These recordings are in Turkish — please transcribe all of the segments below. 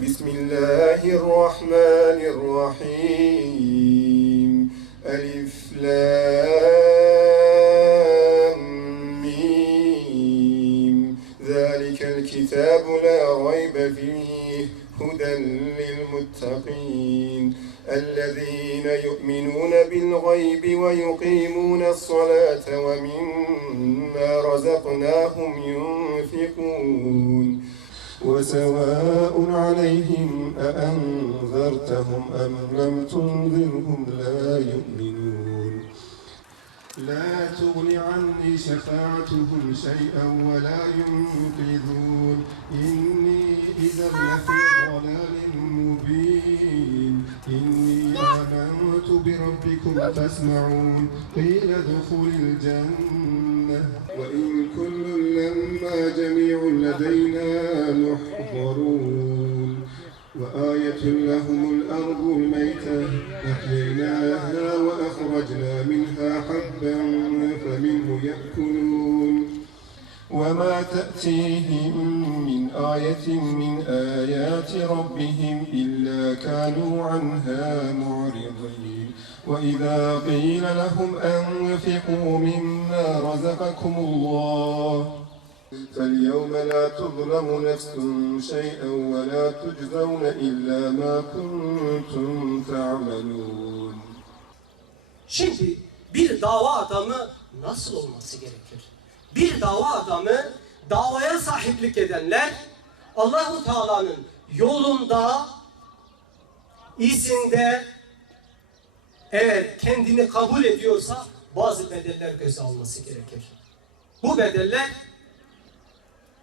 Bismillahirrahmanirrahim. Elif lam mim. Zalikel kitabu la raybe fih. Huden lil muttaqin. الذين يؤمنون بالغيب ويقيمون الصلاة ومما رزقناهم ينفقون وسواء عليهم أأنذرتهم أم لم تنذرهم لا يؤمنون لا تغن عني شفاعتهم شيئا ولا ينقذون إني إذا لفي ضلال مبين إني آمنت بربكم فاسمعون قيل ادخل الجنة وإن كل لما جميع لدينا محضرون وآية لهم الأرض الميتة أحييناها وأخرجنا منها حبا فمنه يأكلون وما تأتيهم من آية من آيات ربهم إلا كانوا عنها معرضين وإذا قيل لهم أنفقوا مما رزقكم الله فاليوم لا تظلم نفس شيئا ولا تجزون إلا ما كنتم تعملون. Şimdi bir dava adamı nasıl olması gerekir? Bir dava adamı, davaya sahiplik edenler Allah-u Teala'nın yolunda, izinde eğer kendini kabul ediyorsa bazı bedeller göze alması gerekir. Bu bedeller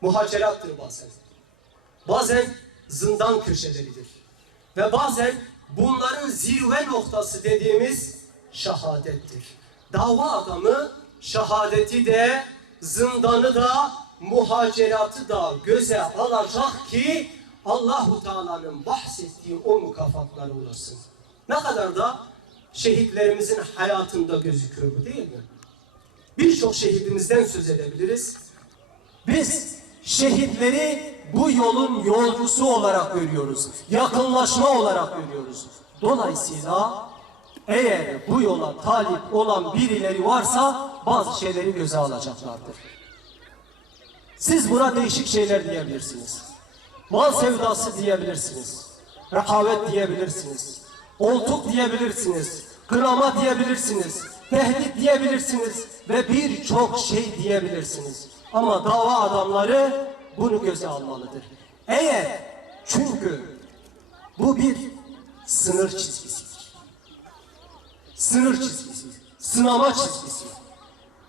muhacerattır bazen. Bazen zindan köşeleridir. Ve bazen bunların zirve noktası dediğimiz şehadettir. Dava adamı şehadeti de, zindanı da, muhaceratı da göze alacak ki Allah-u Teala'nın bahsettiği o mükafatlara ulaşsın. Ne kadar da şehitlerimizin hayatında gözüküyor bu, değil mi? Birçok şehidimizden söz edebiliriz. Biz şehitleri bu yolun yolcusu olarak görüyoruz. Yakınlaşma olarak görüyoruz. Dolayısıyla eğer bu yola talip olan birileri varsa bazı şeyleri göze alacaklardır. Siz buna değişik şeyler diyebilirsiniz. Mal sevdası diyebilirsiniz. Rekabet diyebilirsiniz. Koltuk diyebilirsiniz. Kınama diyebilirsiniz. Tehdit diyebilirsiniz. Ve birçok şey diyebilirsiniz. Ama dava adamları bunu göze almalıdır. Çünkü bu bir sınır çizgisidir. Sınır çizgisi, sınama çizgisi.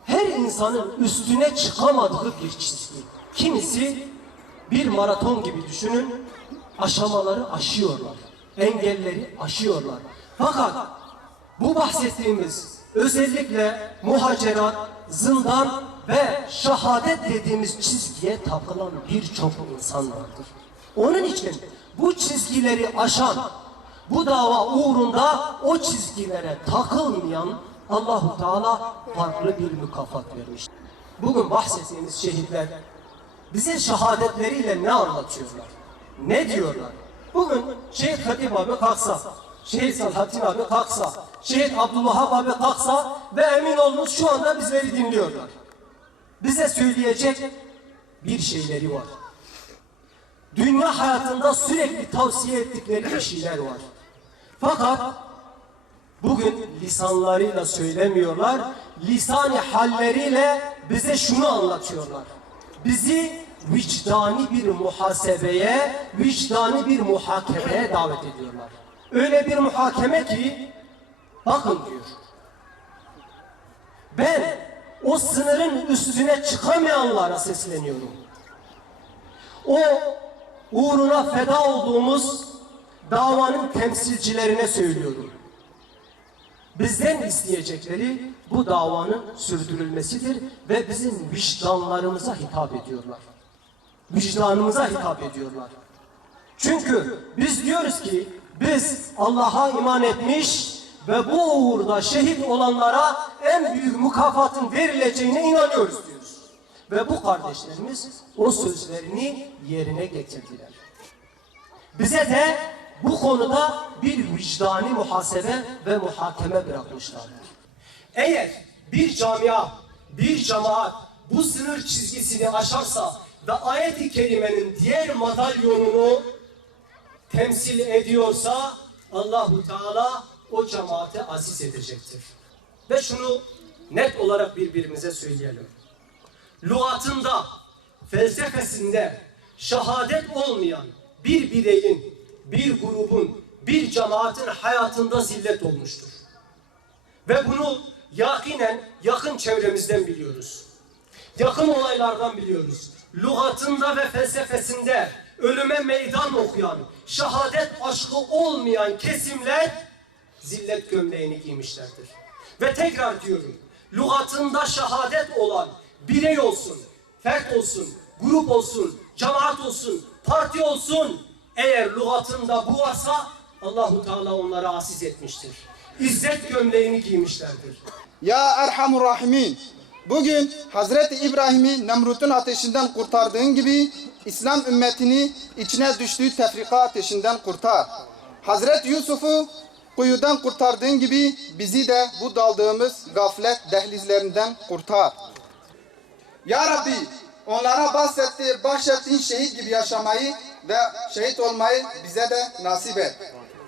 Her insanın üstüne çıkamadığı bir çizgi. Kimisi bir maraton gibi düşünün, aşamaları aşıyorlar, engelleri aşıyorlar. Fakat bu bahsettiğimiz özellikle muhacerat, zindan ve şehadet dediğimiz çizgiye takılan birçok insan vardır. Onun için bu çizgileri aşan, bu dava uğrunda o çizgilere takılmayan Allah-u Teala farklı bir mükafat vermiş. Bugün bahsettiğimiz şehitler bize şehadetleriyle ne anlatıyorlar? Ne diyorlar? Bugün Şehit Hatip abi kalksa, Şehit Salahattin abi kalksa, Şehit Abdülvahap abi kalksa ve emin olunuz şu anda bizleri dinliyorlar. Bize söyleyecek bir şeyleri var. Dünya hayatında sürekli tavsiye ettikleri bir şeyler var. Fakat bugün lisanlarıyla söylemiyorlar, lisani halleriyle bize şunu anlatıyorlar. Bizi vicdani bir muhasebeye, vicdani bir muhakemeye davet ediyorlar. Öyle bir muhakeme ki, bakın diyor, ben o sınırın üstüne çıkamayanlara sesleniyorum. O uğruna feda olduğumuz davanın temsilcilerine söylüyorum. Bizden isteyecekleri bu davanın sürdürülmesidir ve bizim vicdanlarımıza hitap ediyorlar. Vicdanımıza hitap ediyorlar. Çünkü biz diyoruz ki biz Allah'a iman etmiş ve bu uğurda şehit olanlara en büyük mükafatın verileceğine inanıyoruz diyoruz. Ve bu kardeşlerimiz o sözlerini yerine getirdiler. bize de bu konuda bir vicdani muhasebe ve muhakeme bırakmışlardır. Eğer bir camia, bir cemaat bu sınır çizgisini aşarsa ve ayet-i kerimenin diğer madalyonunu temsil ediyorsa Allahu Teala o cemaati aziz edecektir. Ve şunu net olarak birbirimize söyleyelim. Lügatında, felsefesinde şehadet olmayan bir bireyin, bir grubun, bir cemaatin hayatında zillet olmuştur. Ve bunu yakinen yakın çevremizden biliyoruz. Yakın olaylardan biliyoruz. Lügatında ve felsefesinde ölüme meydan okuyan, şehadet aşkı olmayan kesimler zillet gömleğini giymişlerdir. Ve tekrar diyorum, lügatında şehadet olan birey olsun, fert olsun, grup olsun, cemaat olsun, parti olsun, eğer lügatında bu varsa Allahu Teala onları aziz etmiştir. İzzet gömleğini giymişlerdir. Ya Erhamur Rahimin, bugün Hazreti İbrahim'i Nemrut'un ateşinden kurtardığın gibi İslam ümmetini içine düştüğü tefrika ateşinden kurtar. Hazreti Yusuf'u kuyudan kurtardığın gibi bizi de bu daldığımız gaflet dehlizlerinden kurtar. Ya Rabbi, onlara bahsettiğin şehit gibi yaşamayı ve şehit olmayı bize de nasip et.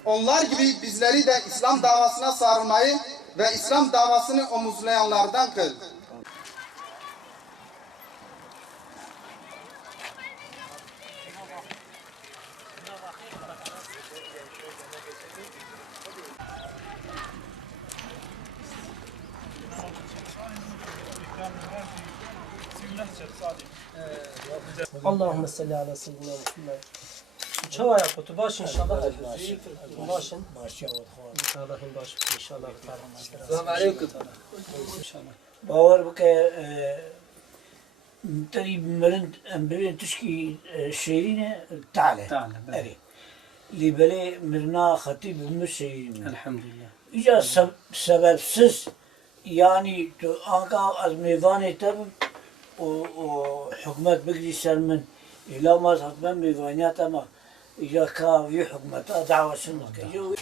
Onlar gibi bizleri de İslam davasına sarılmayı ve İslam davasını omuzlayanlardan kıl. Allahümme salli ala seyyidina Muhammed. Çava yapıtı baş inşallah. Başın. İnşallah'ın başı inşallah. Selamun aleyküm. باور بکه تقریبا مرن ببین تشکی شیرینه تعالی اری لیبله مرنا خطیب بمش شیرین Elhamdülillah. ایجا sebepsiz yani anka az meyvane tabim o hükümet bigri sermin ilamaz hatmen meyvaniyat ama İca kavi hükümete davasını kıyıyor.